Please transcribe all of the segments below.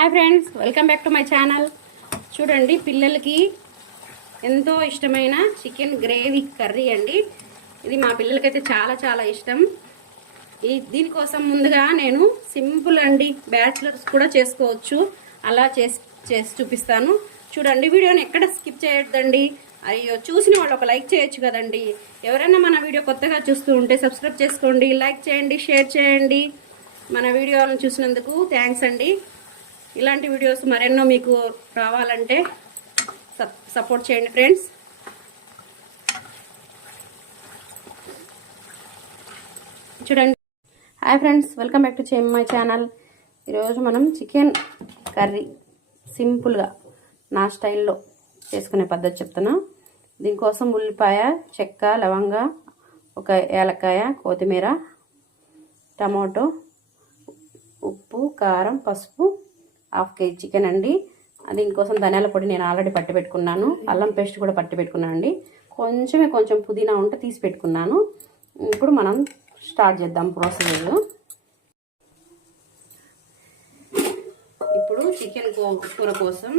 Hi friends, welcome back to my channel. చూడండి, పిల్లలకి ఎంతో ఇష్టమైన చికెన్ గ్రేవీ కర్రీ అండి. ఇది మా పిల్లలకైతే చాలా చాలా ఇష్టం. దీనికోసం ముందుగా నేను సింపుల్ అండి, బ్యాచిలర్స్ కూడా చేసుకోవచ్చు, అలా చేసి చూపిస్తాను. చూడండి, వీడియోని ఎక్కడ స్కిప్ చేయొద్దండి. అయ్యో, చూసిన వాళ్ళు ఒక లైక్ చేయొచ్చు కదండి. ఎవరైనా మన వీడియో కొత్తగా చూస్తూ ఉంటే సబ్స్క్రైబ్ చేసుకోండి, లైక్ చేయండి, షేర్ చేయండి. మన వీడియోలను చూసినందుకు థ్యాంక్స్ అండి. ఇలాంటి వీడియోస్ మరెన్నో మీకు రావాలంటే సపోర్ట్ చేయండి ఫ్రెండ్స్. చూడండి. Hi friends, welcome back to my channel. ఈరోజు మనం చికెన్ కర్రీ సింపుల్గా నా స్టైల్లో చేసుకునే పద్ధతి చెప్తున్నా. దీనికోసం ఉల్లిపాయ, చెక్క, లవంగ, ఒక ఏలక్కాయ, కొత్తిమీర, టమాటో, ఉప్పు, కారం, పసుపు, హాఫ్ కేజీ చికెన్ అండి. దీనికోసం ధనియాల పొడి నేను ఆల్రెడీ పట్టి పెట్టుకున్నాను. అల్లం పేస్ట్ కూడా పట్టి పెట్టుకున్నాను అండి. కొంచెం పుదీనా ఉంటే తీసి పెట్టుకున్నాను. ఇప్పుడు మనం స్టార్ట్ చేద్దాం ప్రొసీజర్. ఇప్పుడు చికెన్ కూర కోసం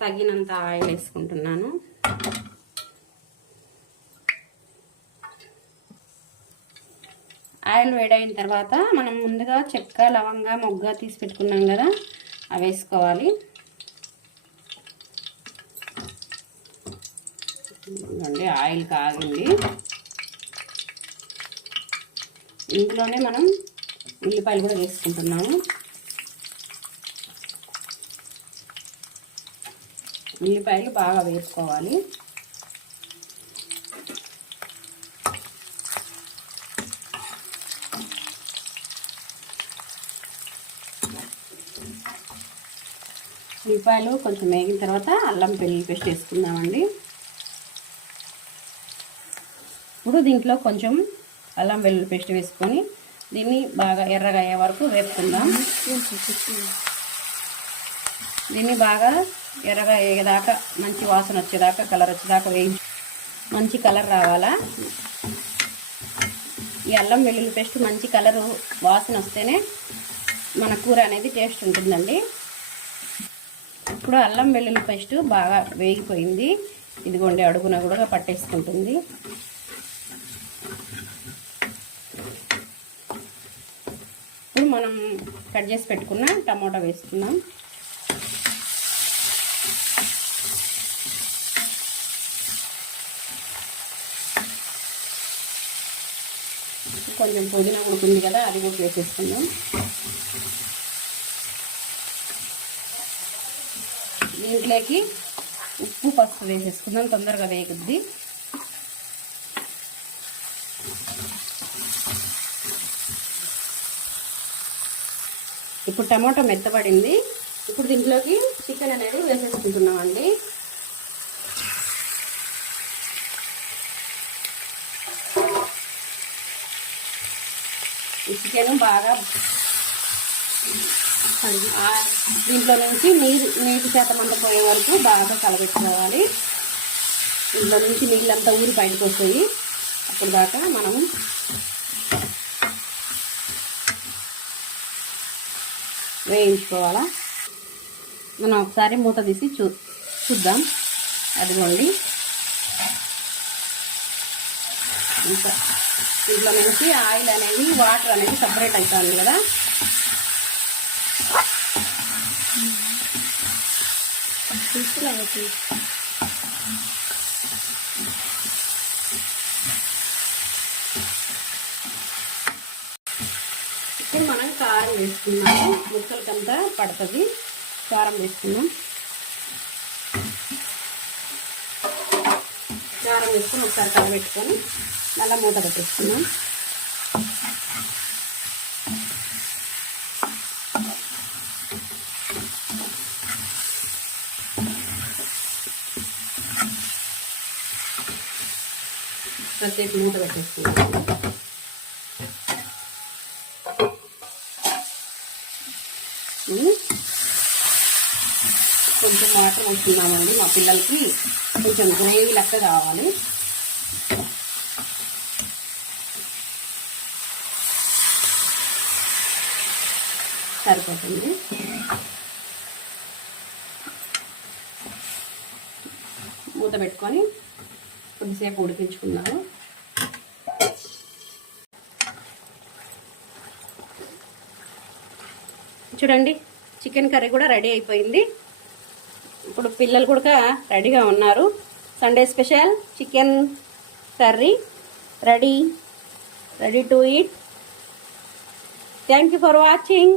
తగినంత ఆయిల్ వేసుకుంటున్నాను. ఆయిల్ వేడైన తర్వాత మనం ముందుగా చెక్క, లవంగ, మొగ్గ తీసి పెట్టుకున్నాం కదా, అవి వేసుకోవాలి. అంటే ఆయిల్ కాగింది. ఇందులోనే మనం ఉల్లిపాయలు కూడా వేసుకుంటున్నాము. ఉల్లిపాయలు బాగా వేసుకోవాలి. ఉల్లిపాయలు కొంచెం వేగిన తర్వాత అల్లం వెల్లుల్లి పేస్ట్ వేసుకుందామండి. ఇప్పుడు దీంట్లో కొంచెం అల్లం వెల్లుల్లి పేస్ట్ వేసుకొని దీన్ని బాగా ఎర్రగా అయ్యే వరకు వేపుకుందాం. దీన్ని బాగా ఎర్రగా అయ్యేదాకా, మంచి వాసన వచ్చేదాకా, కలర్ వచ్చేదాకా వేయించి మంచి కలర్ రావాలా. ఈ అల్లం వెల్లుల్లి పేస్ట్ మంచి కలరు వాసన వస్తేనే మన కూర అనేది టేస్ట్ ఉంటుందండి. ఇప్పుడు అల్లం వెల్లుల్లి పేస్ట్ బాగా వేగిపోయింది. ఇదిగోండి, అడుగున కూడా పట్టేసుకుంటుంది. ఇప్పుడు మనం కట్ చేసి పెట్టుకున్న టమాటా వేసుకున్నాం. కొంచెం పుదీనా ఉడుకుంది కదా, అది కూడా వేసేసుకుందాం. దీంట్లోకి ఉప్పు, పసుపు వేసేసుకుందాం, తొందరగా వేగుద్ది. ఇప్పుడు టమాటో మెత్తబడింది. ఇప్పుడు దీంట్లోకి చికెన్ అనేది వేసేసుకుంటున్నామండి. ఈ చికెన్ బాగా దీంట్లో నుంచి నీటి శాతం అంతా పోయే వరకు బాగా కలబెట్టుకోవాలి. దీంట్లో నుంచి నీళ్ళంతా ఊరి బయటకు వస్తాయి. అప్పుడు దాకా మనం వేయించుకోవాలా. మనం ఒకసారి మూత తీసి చూద్దాం. అదిగోండి, ఇంకా దీంట్లో నుంచి ఆయిల్ అనేది, వాటర్ అనేది సపరేట్ అవుతుంది కదా. ఇప్పుడు మనం కారం వేసుకున్నాము. ముక్కలకంతా పడుతుంది. కారం వేసుకున్నాం. కారం వేసుకొని ఒకసారి కలబెట్టుకొని మళ్ళీ మూత పెట్టేసుకున్నాం. ప్రత్యేక మూత పెట్టేసుకున్నాం. కొంచెం వాటర్ వేసుకున్నామండి. మా పిల్లలకి కొంచెం గ్రేవీ లెక్క కావాలి. సరిపోతుంది. మూత పెట్టుకొని కొద్దిసేపు ఉడికించుకున్నాము. చూడండి చికెన్ కర్రీ కూడా రెడీ అయిపోయింది. ఇప్పుడు పిల్లలు కూడా రెడీగా ఉన్నారు. Sunday special chicken curry ready to eat. Thank you for watching.